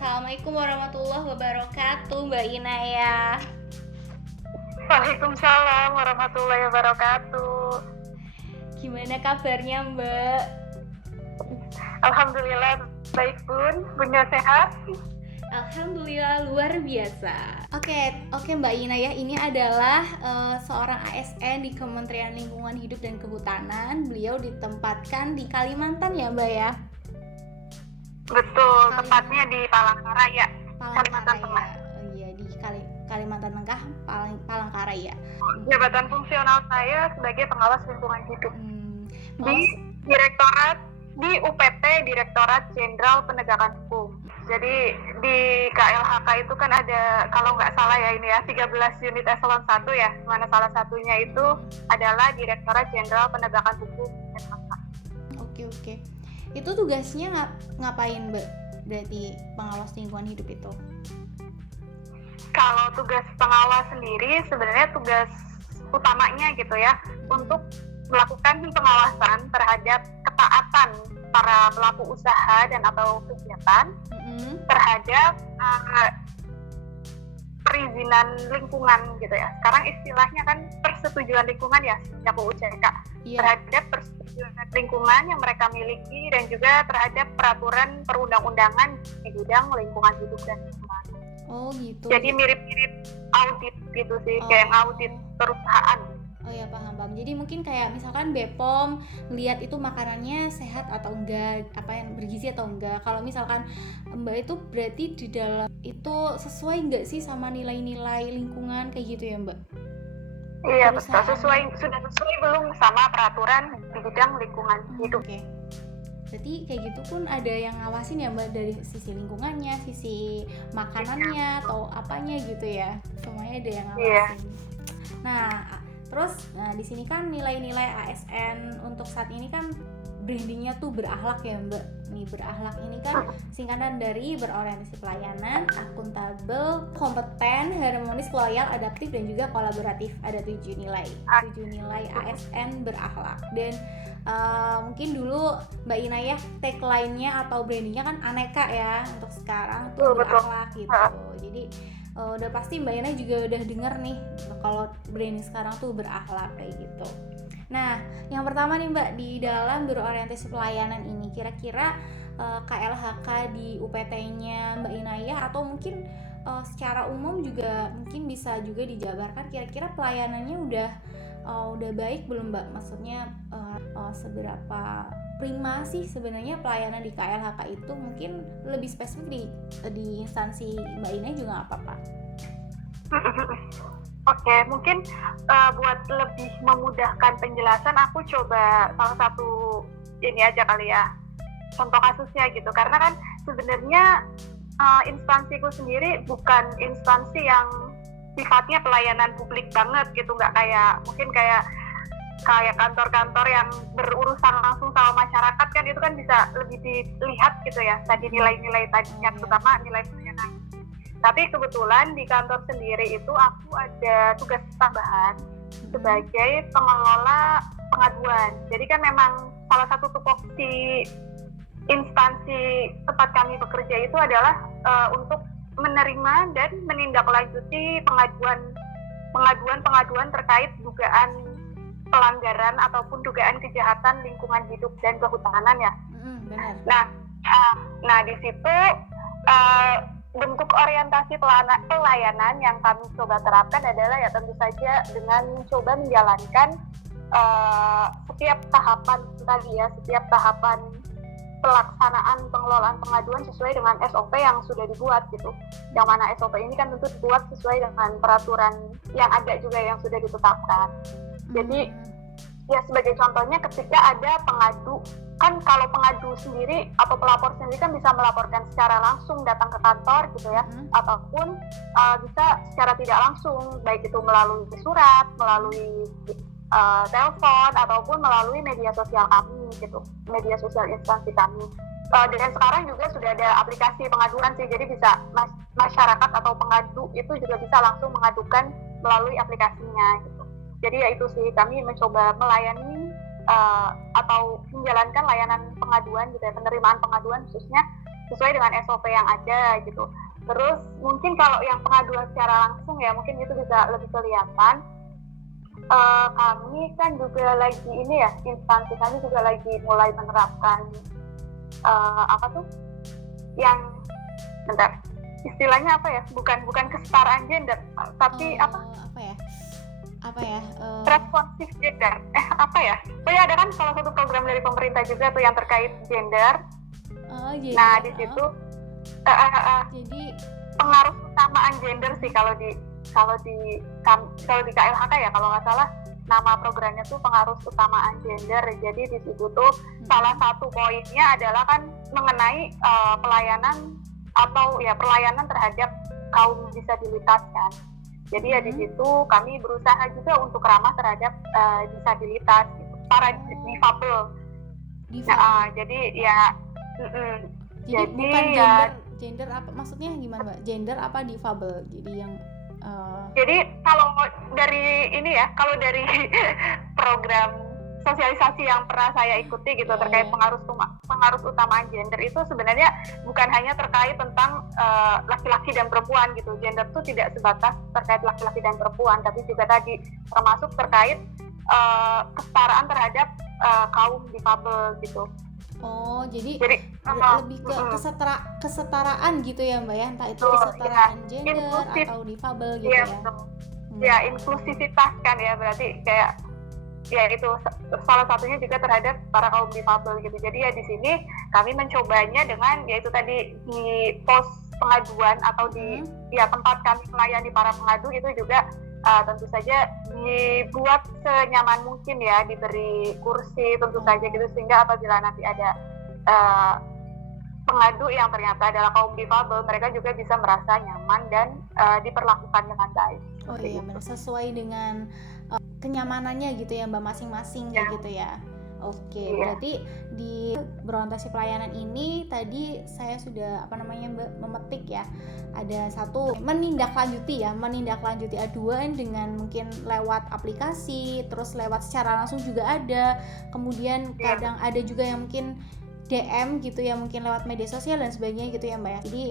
Assalamualaikum warahmatullahi wabarakatuh, Mbak Inaya. Waalaikumsalam warahmatullahi wabarakatuh. Gimana kabarnya, Mbak? Alhamdulillah baik Bun. Bunda sehat? Alhamdulillah luar biasa. Oke Mbak Inaya, ini adalah seorang ASN di Kementerian Lingkungan Hidup dan Kehutanan. Beliau ditempatkan di Kalimantan ya, Mbak ya? Betul, tepatnya di Palangkaraya, Kalimantan Tengah. Iya, di Kalimantan Tengah, Palangkaraya. Jabatan fungsional saya sebagai pengawas lingkungan hidup di UPT, Direktorat Jenderal Penegakan Hukum. Jadi di KLHK itu kan ada, kalau nggak salah ya ini ya, 13 unit eselon 1 ya, mana salah satunya itu adalah Direktorat Jenderal Penegakan Hukum. Oke. Itu tugasnya ngapain, Mbak? Berarti pengawas lingkungan hidup itu? Kalau tugas pengawas sendiri sebenarnya tugas utamanya gitu ya, untuk melakukan pengawasan terhadap ketaatan para pelaku usaha dan atau kegiatan terhadap perizinan lingkungan gitu ya. Sekarang istilahnya kan persetujuan lingkungan ya, sejak UUCK. Terhadap persetujuan lingkungan yang mereka miliki dan juga terhadap peraturan perundang-undangan di bidang lingkungan hidup dan lingkungan. Oh gitu. Jadi mirip-mirip audit gitu sih, kayak audit perusahaan. Oh ya, paham. Jadi mungkin kayak misalkan BPOM lihat itu makanannya sehat atau enggak, apa yang bergizi atau enggak. Kalau misalkan Mbak itu berarti di dalam itu sesuai enggak sih sama nilai-nilai lingkungan kayak gitu ya, Mbak? Iya, betul. Sudah sesuai belum sama peraturan di bidang lingkungan hidup. Oke. Berarti kayak gitu pun ada yang ngawasin ya, Mbak, dari sisi lingkungannya, sisi makanannya atau apanya gitu ya. Semuanya ada yang ngawasin. Nah, terus di sini kan nilai-nilai ASN untuk saat ini kan brandingnya tuh berakhlak ya, Mbak. Nih, berakhlak ini kan singkatan dari berorientasi pelayanan, akuntabel, kompeten, harmonis, loyal, adaptif, dan juga kolaboratif. Ada 7 nilai ASN berakhlak. Dan mungkin dulu Mbak Inayah tagline-nya atau brandingnya kan aneka ya, untuk sekarang tuh berakhlak gitu. Jadi udah pasti Mbak Yana juga udah denger nih kalau branding sekarang tuh berakhlak kayak gitu. Nah, yang pertama nih Mbak, di dalam berorientasi pelayanan ini kira-kira KLHK di UPT-nya Mbak Inayah atau mungkin secara umum juga mungkin bisa juga dijabarkan kira-kira pelayanannya udah baik belum Mbak? Maksudnya seberapa prima sih sebenarnya pelayanan di KLHK itu? Mungkin lebih spesifik di instansi Mbak Inayah juga nggak apa-apa. Oke, mungkin buat lebih memudahkan penjelasan aku coba salah satu ini aja kali ya, contoh kasusnya gitu. Karena kan sebenarnya instansiku sendiri bukan instansi yang sifatnya pelayanan publik banget gitu, nggak kayak mungkin kayak kantor-kantor yang berurusan langsung sama masyarakat kan, itu kan bisa lebih dilihat gitu ya tadi nilai-nilai tadinya, terutama nilai pelayanan. Tapi kebetulan di kantor sendiri itu aku ada tugas tambahan sebagai pengelola pengaduan. Jadi kan memang salah satu tupoksi instansi tempat kami bekerja itu adalah untuk menerima dan menindaklanjuti pengaduan terkait dugaan pelanggaran ataupun dugaan kejahatan lingkungan hidup dan kehutanan ya. Benar. Nah di situ bentuk orientasi pelayanan yang kami coba terapkan adalah ya tentu saja dengan coba menjalankan setiap tahapan pelaksanaan pengelolaan pengaduan sesuai dengan SOP yang sudah dibuat gitu. Yang mana SOP ini kan tentu dibuat sesuai dengan peraturan yang ada juga yang sudah ditetapkan. Jadi ya sebagai contohnya ketika ada pengadu, kan kalau pengadu sendiri atau pelapor sendiri kan bisa melaporkan secara langsung datang ke kantor gitu ya, ataupun bisa secara tidak langsung, baik itu melalui surat, melalui telepon, ataupun melalui media sosial kami gitu, media sosial instansi kami. Dan sekarang juga sudah ada aplikasi pengaduan sih, jadi bisa masyarakat atau pengadu itu juga bisa langsung mengadukan melalui aplikasinya gitu. Jadi ya itu sih, kami mencoba melayani atau menjalankan layanan pengaduan gitu ya, penerimaan pengaduan khususnya sesuai dengan SOP yang ada gitu. Terus mungkin kalau yang pengaduan secara langsung ya mungkin itu bisa lebih kelihatan. Kami kan juga lagi ini ya, instansi kami juga lagi mulai menerapkan apa tuh yang bentar, istilahnya apa ya, bukan kesetaraan gender tapi apa ya responsif gender, apa ya, pokoknya ada kan salah satu program dari pemerintah juga tuh yang terkait gender. Nah di situ jadi pengaruh utamaan gender sih kalau di KLHK ya, kalau nggak salah nama programnya tuh pengaruh utamaan gender. Jadi di situ tuh salah satu poinnya adalah kan mengenai pelayanan atau ya pelayanan terhadap kaum disabilitas kan. Jadi ya di situ kami berusaha juga untuk ramah terhadap disabilitas gitu, para difabel. Nah, jadi ya jadi bukan ya, gender apa maksudnya gimana Mbak? Gender apa difabel? Jadi yang jadi kalau dari ini ya, kalau dari program sosialisasi yang pernah saya ikuti gitu terkait pengaruh utamaan gender itu sebenarnya bukan hanya terkait tentang laki-laki dan perempuan gitu. Gender itu tidak sebatas terkait laki-laki dan perempuan, tapi juga tadi termasuk terkait kesetaraan terhadap kaum difabel gitu. Oh, jadi lebih ke kesetaraan gitu ya Mbak ya, entah itu kesetaraan gender atau difabel gitu ya. Ya, inklusivitas kan ya, berarti kayak ya itu salah satunya juga terhadap para kaum difabel gitu. Jadi ya di sini kami mencobanya dengan yaitu tadi di pos pengaduan atau di ya tempat kami melayani para pengadu itu juga tentu saja dibuat senyaman mungkin ya, diberi kursi tentu saja gitu, sehingga apabila nanti ada pengadu yang ternyata adalah kaum difabel, mereka juga bisa merasa nyaman dan diperlakukan dengan baik. Oh iya benar, sesuai dengan kenyamanannya gitu ya Mbak masing-masing ya. Gitu ya. Oke, berarti di berorientasi pelayanan ini tadi saya sudah Mbak memetik ya, ada satu menindaklanjuti aduan dengan mungkin lewat aplikasi, terus lewat secara langsung juga ada, kemudian kadang ada juga yang mungkin DM gitu ya, mungkin lewat media sosial dan sebagainya gitu ya Mbak ya. Jadi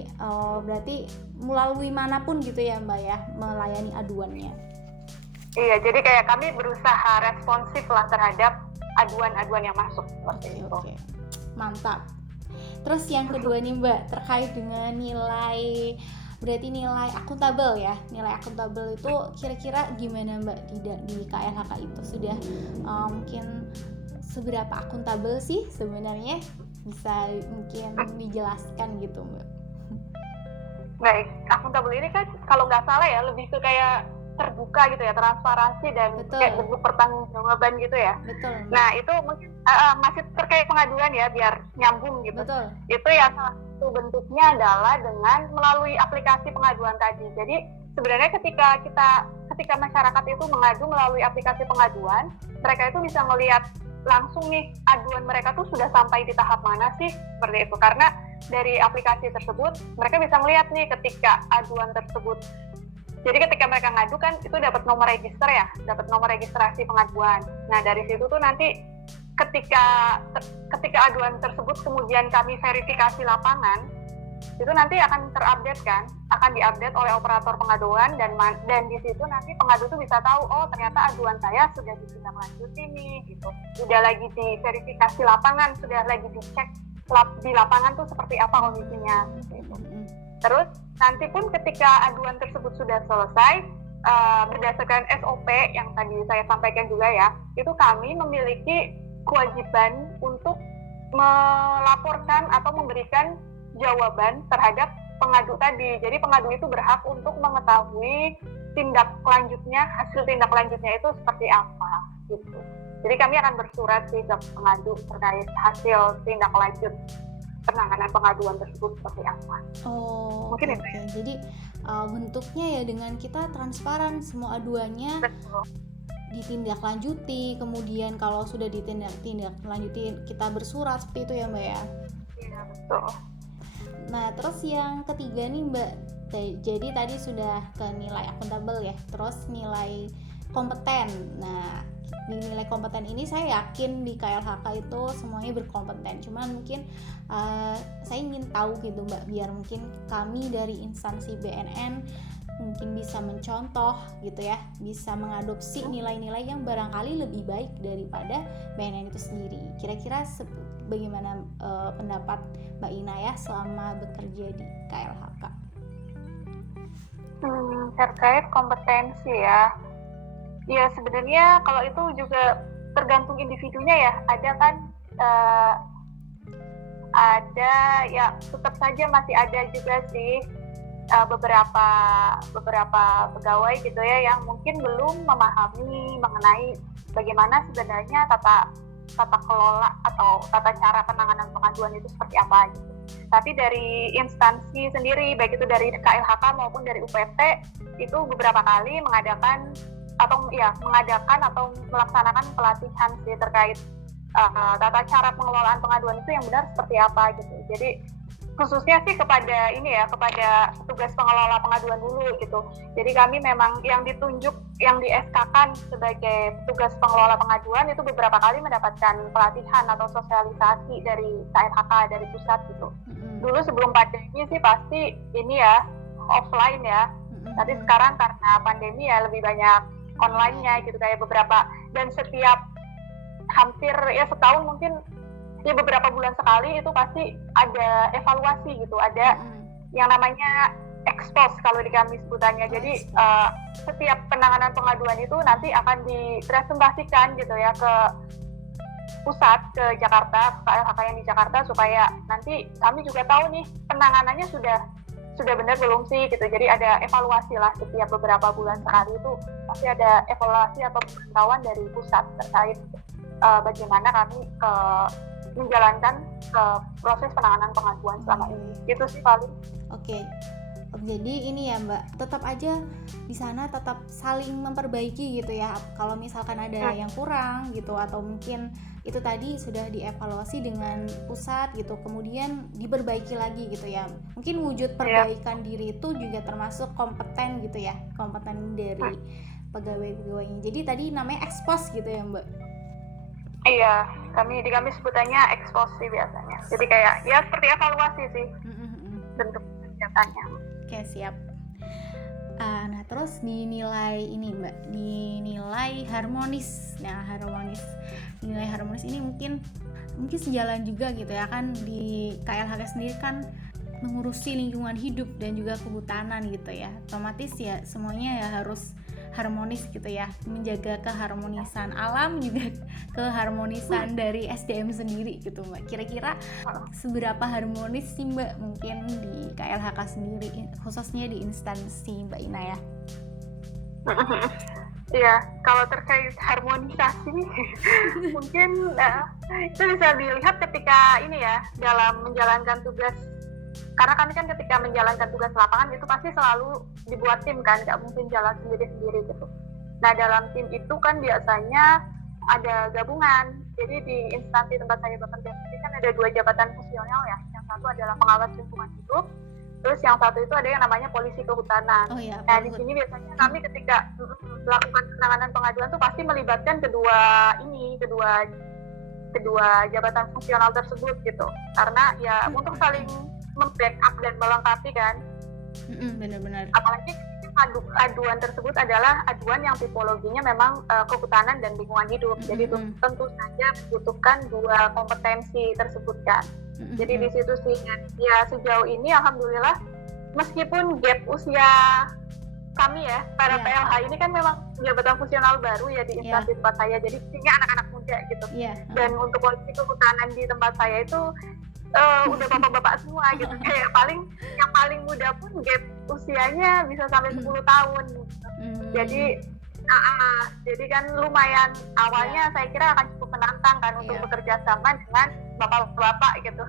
berarti melalui manapun gitu ya Mbak ya melayani aduannya. Iya, jadi kayak kami berusaha responsif lah terhadap aduan-aduan yang masuk seperti itu. Oke. Mantap. Terus yang kedua nih Mbak, terkait dengan nilai akuntabel ya. Nilai akuntabel itu kira-kira gimana Mbak di KLHK itu sudah mungkin seberapa akuntabel sih sebenarnya? Bisa mungkin dijelaskan gitu Mbak. Baik, akuntabel ini kan kalau nggak salah ya lebih ke kayak terbuka gitu ya, transparansi dan kayak bentuk pertanggungjawaban gitu ya. Betul. Nah itu mungkin masih terkait pengaduan ya, biar nyambung gitu. Betul. Itu ya salah satu bentuknya adalah dengan melalui aplikasi pengaduan tadi. Jadi sebenarnya ketika masyarakat itu mengadu melalui aplikasi pengaduan, mereka itu bisa melihat langsung nih aduan mereka tuh sudah sampai di tahap mana sih, seperti itu. Karena dari aplikasi tersebut mereka bisa melihat nih ketika aduan tersebut. Jadi ketika mereka ngadu kan itu dapat nomor register ya, dapat nomor registrasi pengaduan. Nah dari situ tuh nanti ketika aduan tersebut kemudian kami verifikasi lapangan, itu nanti akan terupdate kan, akan diupdate oleh operator pengaduan dan di situ nanti pengadu tuh bisa tahu, oh ternyata aduan saya sudah ditindaklanjuti nih gitu. Sudah lagi diverifikasi lapangan, sudah lagi dicek di lapangan tuh seperti apa kondisinya gitu. Terus nanti pun ketika aduan tersebut sudah selesai, berdasarkan SOP yang tadi saya sampaikan juga ya, itu kami memiliki kewajiban untuk melaporkan atau memberikan jawaban terhadap pengadu tadi. Jadi pengadu itu berhak untuk mengetahui hasil tindak lanjutnya itu seperti apa gitu. Jadi kami akan bersurat sih ke pengadu terkait hasil tindak lanjut penanganan pengaduan tersebut seperti apa. Mungkin itu ya. Jadi bentuknya ya dengan kita transparan, semua aduannya ditindaklanjuti, kemudian kalau sudah ditindaklanjuti kita bersurat seperti itu ya Mbak ya. Iya betul. Nah terus yang ketiga nih Mbak, jadi tadi sudah ke nilai akuntabel ya, terus nilai kompeten. Nah, di nilai kompeten ini saya yakin di KLHK itu semuanya berkompeten. Cuman mungkin saya ingin tahu gitu Mbak, biar mungkin kami dari instansi BNN mungkin bisa mencontoh gitu ya, bisa mengadopsi nilai-nilai yang barangkali lebih baik daripada BNN itu sendiri. Kira-kira bagaimana pendapat Mbak Inayah selama bekerja di KLHK? Terkait kompetensi ya. Ya sebenarnya kalau itu juga tergantung individunya ya. Ada kan ada ya, tetap saja masih ada juga sih beberapa pegawai gitu ya yang mungkin belum memahami mengenai bagaimana sebenarnya tata kelola atau tata cara penanganan pengaduan itu seperti apa gitu. Tapi dari instansi sendiri, baik itu dari KLHK maupun dari UPT, itu beberapa kali mengadakan atau melaksanakan pelatihan sih terkait tata cara pengelolaan pengaduan itu yang benar seperti apa gitu. Jadi khususnya sih kepada petugas pengelola pengaduan dulu gitu. Jadi kami memang yang ditunjuk, yang di SK-kan sebagai petugas pengelola pengaduan itu beberapa kali mendapatkan pelatihan atau sosialisasi dari KLHK, dari pusat gitu. Dulu sebelum pandemi sih pasti ini ya offline ya. Tapi sekarang karena pandemi ya lebih banyak online-nya gitu, kayak beberapa, dan setiap hampir ya setahun mungkin ya beberapa bulan sekali itu pasti ada evaluasi gitu, ada yang namanya expose kalau di kami sebutannya. Jadi setiap penanganan pengaduan itu nanti akan dipresentasikan gitu ya ke pusat, ke Jakarta, ke KLHK yang di Jakarta, supaya nanti kami juga tahu nih penanganannya sudah benar belum sih gitu. Jadi ada evaluasi lah setiap beberapa bulan sekali, itu pasti ada evaluasi atau pemantauan dari pusat terkait bagaimana kami menjalankan proses penanganan pengaduan selama ini. Gitu sih paling. Oke. Jadi ini ya Mbak, tetap aja di sana tetap saling memperbaiki gitu ya. Kalau misalkan ada yang kurang gitu, atau mungkin itu tadi sudah dievaluasi dengan pusat gitu, kemudian diperbaiki lagi gitu ya. Mungkin wujud perbaikan diri itu juga termasuk kompeten gitu ya, kompeten dari pegawai-pegawainya. Jadi tadi namanya expose gitu ya Mbak? Iya, kami sebutannya expose sih biasanya. Jadi kayak ya seperti evaluasi sih bentuk kegiatannya. Oke, siap. Nah terus dinilai ini Mbak, dinilai harmonis. Nah nilai harmonis ini mungkin sejalan juga gitu ya, kan di KLHK sendiri kan mengurusi lingkungan hidup dan juga kehutanan gitu ya. Otomatis ya semuanya ya harus harmonis gitu ya, menjaga keharmonisan alam juga keharmonisan dari SDM sendiri gitu Mbak. Kira-kira seberapa harmonis sih Mbak mungkin di KLHK sendiri, khususnya di instansi Mbak Inayah? Iya, kalau terkait harmonisasi mungkin itu bisa dilihat ketika ini ya, dalam menjalankan tugas. Karena kami kan ketika menjalankan tugas lapangan itu pasti selalu dibuat tim kan, nggak mungkin jalan sendiri-sendiri gitu. Nah dalam tim itu kan biasanya ada gabungan. Jadi di instansi tempat saya bekerja ini kan ada 2 jabatan fungsional ya. Yang satu adalah pengawas lingkungan hidup, terus yang satu itu ada yang namanya polisi kehutanan. Nah di sini biasanya kami ketika melakukan penanganan pengaduan tuh pasti melibatkan kedua jabatan fungsional tersebut gitu. Karena ya untuk saling membackup dan melengkapi kan. Benar-benar. Apalagi aduan tersebut adalah aduan yang tipologinya memang kehutanan dan lingkungan hidup. Jadi tentu saja membutuhkan 2 kompetensi tersebut kan. Jadi di situ sih ya sejauh ini alhamdulillah, meskipun gap usia kami ya para PLH ini kan memang jabatan fungsional baru ya di instansi tempat saya. Jadi isinya anak-anak muda gitu. Dan untuk polisi kehutanan di tempat saya itu udah bapak-bapak semua gitu. Kayak yang paling muda pun gap usianya bisa sampai 10 tahun gitu. Jadi kan lumayan, awalnya saya kira akan cukup menantang kan untuk bekerja sama dengan bapak-bapak gitu.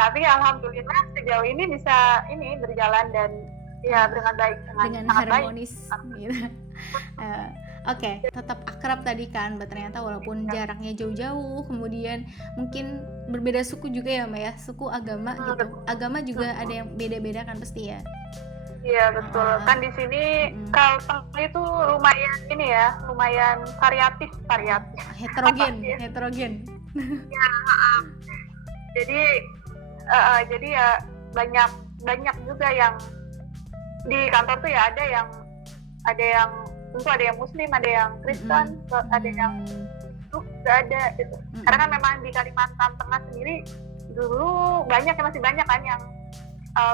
Tapi alhamdulillah sejauh ini bisa berjalan dan ya dengan baik, dengan harmonis gitu. Oke, tetap akrab tadi kan Mbak, ternyata walaupun jaraknya jauh-jauh, kemudian mungkin berbeda suku juga ya Mbak ya, suku, agama gitu. Agama juga ada yang beda-beda kan pasti ya. Iya betul. Kan di sini Kalteng itu lumayan ini ya, lumayan variatif. Heterogen. Ya, jadi ya banyak juga yang di kantor tuh ya ada yang tentu ada yang Muslim, ada yang Kristen, ada yang nggak ada gitu. Karena kan memang di Kalimantan Tengah sendiri dulu masih banyak kan yang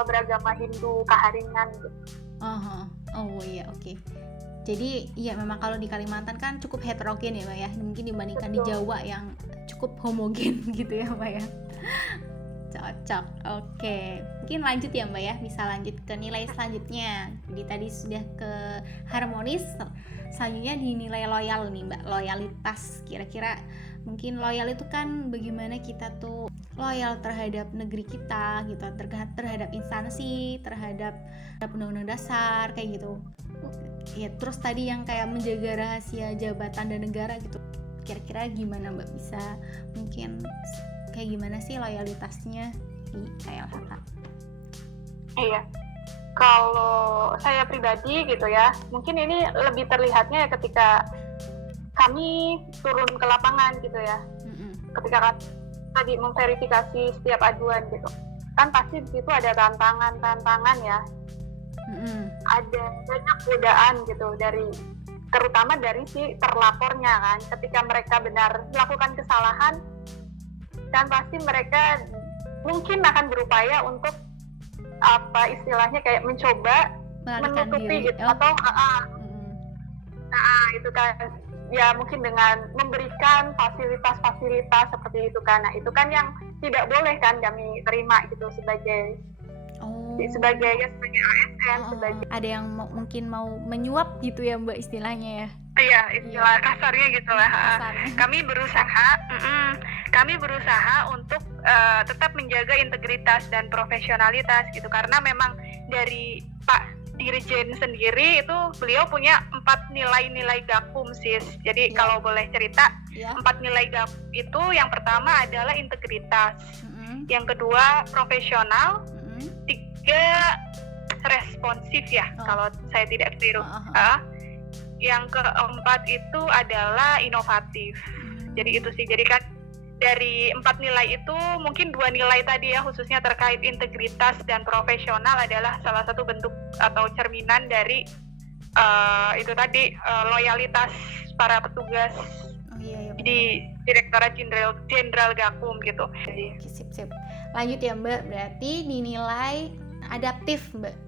beragama Hindu Kaharingan gitu. Oh iya, oke. Jadi ya memang kalau di Kalimantan kan cukup heterogen ya Mbak ya, mungkin dibandingkan di Jawa yang cukup homogen gitu ya Mbak ya. Cocok. Oke. Mungkin lanjut ya Mbak ya, bisa lanjut ke nilai selanjutnya. Jadi tadi sudah ke harmonis, selanjutnya di nilai loyal nih Mbak, loyalitas. Kira-kira mungkin loyal itu kan bagaimana kita tuh loyal terhadap negeri kita gitu, terhadap instansi, terhadap undang-undang dasar kayak gitu. Ya terus tadi yang kayak menjaga rahasia jabatan dan negara gitu. Kira-kira gimana Mbak, bisa mungkin kayak gimana sih loyalitasnya di KLHK? Iya. Kalau saya pribadi gitu ya, mungkin ini lebih terlihatnya ya ketika kami turun ke lapangan gitu ya. Ketika tadi memverifikasi setiap aduan gitu, kan pasti di situ ada tantangan ya. Ada banyak godaan gitu terutama dari si terlapornya kan. Ketika mereka benar melakukan kesalahan, kan pasti mereka mungkin akan berupaya untuk apa istilahnya kayak mencoba menutupi gitu atau itu kan ya mungkin dengan memberikan fasilitas seperti itu kan. Nah itu kan yang tidak boleh kan kami terima gitu sebagai ASN. Ada yang mungkin mau menyuap gitu ya Mbak istilahnya ya. Iya, istilah kasarnya gitu lah. Kami berusaha untuk tetap menjaga integritas dan profesionalitas gitu, karena memang dari Pak Dirjen sendiri itu beliau punya 4 nilai-nilai Gakum sis. Jadi kalau boleh cerita, 4 nilai Gakum itu yang pertama adalah integritas, yang kedua profesional, 3 responsif ya kalau saya tidak keliru. Yang keempat itu adalah inovatif. Jadi itu sih. Jadi kan dari 4 nilai itu mungkin 2 nilai tadi ya khususnya terkait integritas dan profesional adalah salah satu bentuk atau cerminan dari itu tadi loyalitas para petugas di Direktorat Jenderal Gakum gitu. Sip. Lanjut ya Mbak, berarti dinilai adaptif Mbak.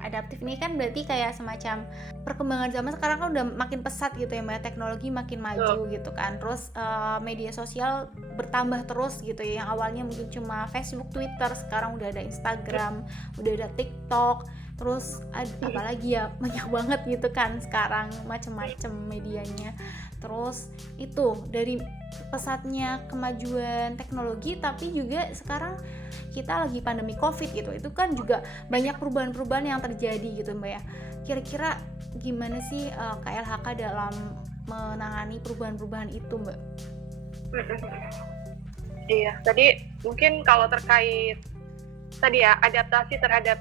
Adaptif ini kan berarti kayak semacam perkembangan zaman sekarang kan udah makin pesat gitu ya Mbak, teknologi makin maju gitu kan. Terus media sosial bertambah terus gitu ya, yang awalnya mungkin cuma Facebook, Twitter, sekarang udah ada Instagram, udah ada TikTok, terus apalagi ya banyak banget gitu kan sekarang macam-macam medianya. Terus itu dari pesatnya kemajuan teknologi, tapi juga sekarang kita lagi pandemi COVID gitu, itu kan juga banyak perubahan-perubahan yang terjadi gitu Mbak ya. Kira-kira gimana sih KLHK dalam menangani perubahan-perubahan itu Mbak? Iya, tadi mungkin kalau terkait tadi ya adaptasi terhadap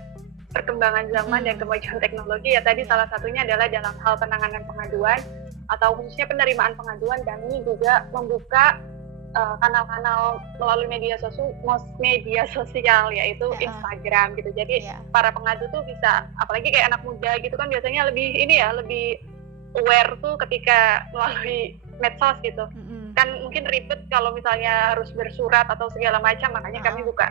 perkembangan zaman dan kemajuan teknologi ya tadi salah satunya adalah dalam hal penanganan pengaduan atau khususnya penerimaan pengaduan. Kami juga membuka kanal-kanal melalui media sosial yaitu Instagram gitu. Jadi para pengadu tuh bisa, apalagi kayak anak muda gitu kan biasanya lebih aware tuh ketika melalui medsos gitu. Kan mungkin ribet kalau misalnya harus bersurat atau segala macam, makanya kami buka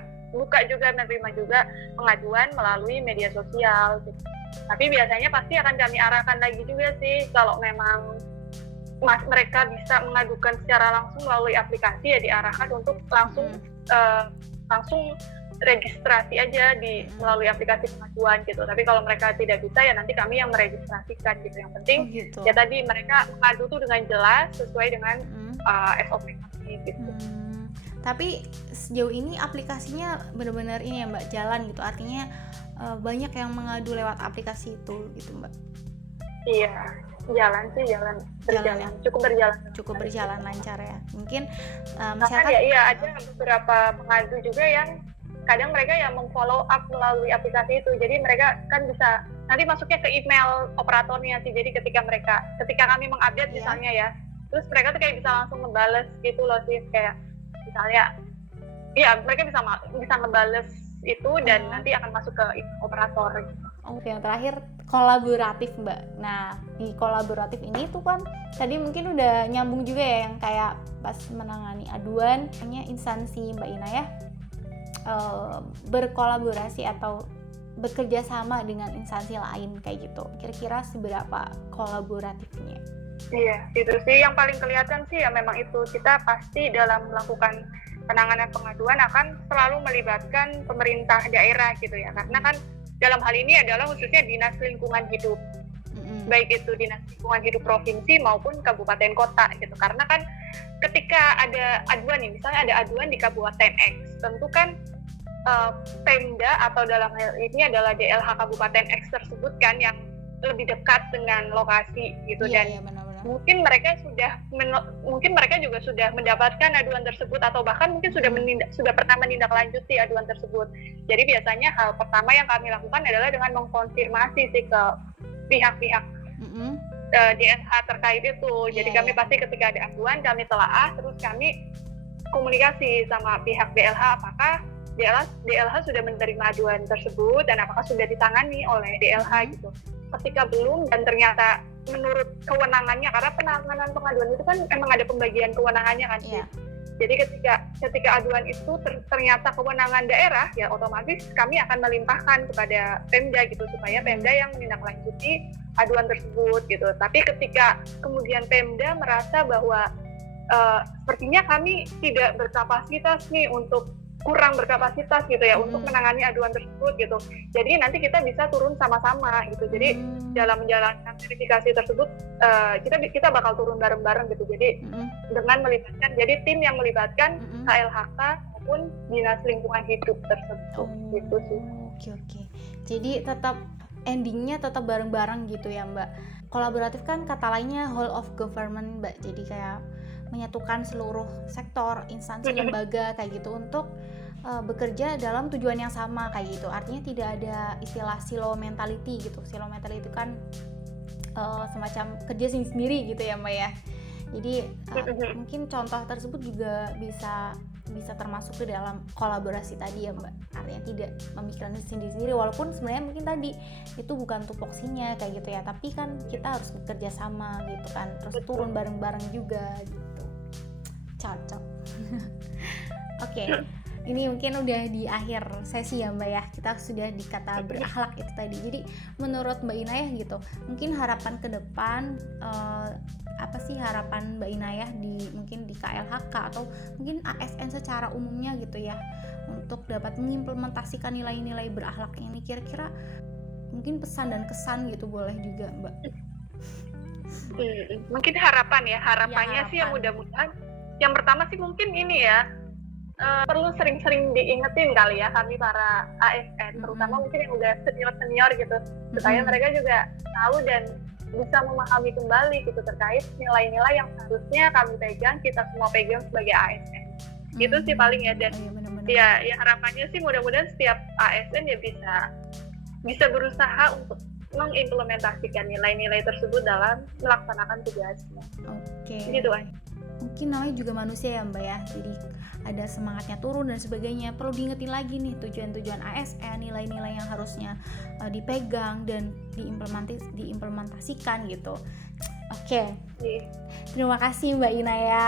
juga, menerima juga pengaduan melalui media sosial gitu. Tapi biasanya pasti akan kami arahkan lagi juga sih kalau memang mereka bisa mengadukan secara langsung melalui aplikasi, ya diarahkan untuk langsung registrasi aja melalui aplikasi pengaduan gitu. Tapi kalau mereka tidak bisa ya nanti kami yang meregistrasikan gitu. Yang penting ya tadi mereka mengadu tuh dengan jelas sesuai dengan SOP kami gitu. Tapi sejauh ini aplikasinya benar-benar ini ya Mbak, jalan gitu, artinya banyak yang mengadu lewat aplikasi itu gitu Mbak? Iya, cukup berjalan lancar ya. Mungkin masyarakat ada beberapa pengadu juga yang kadang mereka ya memfollow up melalui aplikasi itu, jadi mereka kan bisa nanti masuknya ke email operatornya sih. Jadi ketika kami mengupdate misalnya ya, terus mereka tuh kayak bisa langsung ngebales gitu loh sih, kayak misalnya ya mereka bisa ngebales itu dan nanti akan masuk ke operator gitu. Oke, yang terakhir kolaboratif Mbak. Nah, di kolaboratif ini tuh kan tadi mungkin udah nyambung juga ya, yang kayak pas menangani aduan hanya instansi Mbak Ina ya berkolaborasi atau bekerja sama dengan instansi lain kayak gitu. Kira-kira seberapa kolaboratifnya? Iya, itu sih yang paling kelihatan sih ya, memang itu kita pasti dalam melakukan penanganan pengaduan akan selalu melibatkan pemerintah daerah gitu ya, karena kan dalam hal ini adalah khususnya dinas lingkungan hidup, baik itu dinas lingkungan hidup provinsi maupun kabupaten kota gitu. Karena kan ketika ada aduan nih, misalnya ada aduan di kabupaten X, tentu kan Pemda atau dalam hal ini adalah DLH Kabupaten X tersebut kan yang lebih dekat dengan lokasi gitu. Dan benar-benar. mungkin mereka juga sudah mendapatkan aduan tersebut atau bahkan mungkin sudah pernah menindaklanjuti aduan tersebut. Jadi biasanya hal pertama yang kami lakukan adalah dengan mengkonfirmasi sih ke pihak-pihak DLH terkait itu. Jadi kami pasti ketika ada aduan kami telaah, terus kami komunikasi sama pihak DLH apakah DLH sudah menerima aduan tersebut dan apakah sudah ditangani oleh DLH gitu. Ketika belum dan ternyata menurut kewenangannya, karena penanganan pengaduan itu kan emang ada pembagian kewenangannya kan sih. Jadi ketika aduan itu ternyata kewenangan daerah, ya otomatis kami akan melimpahkan kepada Pemda gitu, supaya Pemda yang menindaklanjuti aduan tersebut gitu. Tapi ketika kemudian Pemda merasa bahwa sepertinya kami tidak berkapasitas nih, kurang berkapasitas gitu ya untuk menangani aduan tersebut gitu. Jadi nanti kita bisa turun sama-sama gitu. Jadi dalam menjalankan verifikasi tersebut kita bakal turun bareng-bareng gitu. Jadi dengan melibatkan, jadi tim yang melibatkan KLHK maupun Dinas Lingkungan Hidup tersebut gitu sih. Oke. Jadi tetap endingnya tetap bareng-bareng gitu ya Mbak. Kolaboratif kan kata lainnya whole of government Mbak. Jadi kayak menyatukan seluruh sektor, instansi, lembaga kayak gitu untuk bekerja dalam tujuan yang sama kayak gitu. Artinya tidak ada istilah silo mentality gitu. Silo mentality itu kan semacam kerja sendiri gitu ya Mbak ya. Jadi mungkin contoh tersebut juga bisa termasuk ke dalam kolaborasi tadi ya Mbak. Artinya tidak memikirkan sendiri-sendiri, walaupun sebenarnya mungkin tadi itu bukan tupoksinya kayak gitu ya, tapi kan kita harus bekerja sama gitu kan, terus turun bareng-bareng juga gitu. Cocok. Oke. Ini mungkin udah di akhir sesi ya Mbak ya. Kita sudah di kata berakhlak itu tadi. Jadi menurut Mbak Inayah gitu, mungkin harapan ke depan apa sih harapan Mbak Inayah mungkin di KLHK atau mungkin ASN secara umumnya gitu ya, untuk dapat mengimplementasikan nilai-nilai berakhlak ini? Kira-kira mungkin pesan dan kesan gitu boleh juga Mbak. Mungkin harapannya sih yang mudah-mudahan yang pertama sih mungkin ini ya, perlu sering-sering diingetin kali ya kami para ASN, terutama mungkin yang udah senior gitu, supaya mereka juga tahu dan bisa memahami kembali gitu terkait nilai-nilai yang seharusnya kami pegang, kita semua pegang sebagai ASN. Itu sih paling ya. Dan ya harapannya sih mudah-mudahan setiap ASN ya bisa berusaha untuk mengimplementasikan nilai-nilai tersebut dalam melaksanakan tugasnya. Gitu aja. Mungkin namanya juga manusia ya Mbak ya, jadi ada semangatnya turun dan sebagainya. Perlu diingetin lagi nih tujuan-tujuan ASN, nilai-nilai yang harusnya dipegang dan diimplementasikan gitu. Oke. Terima kasih Mbak Inayah.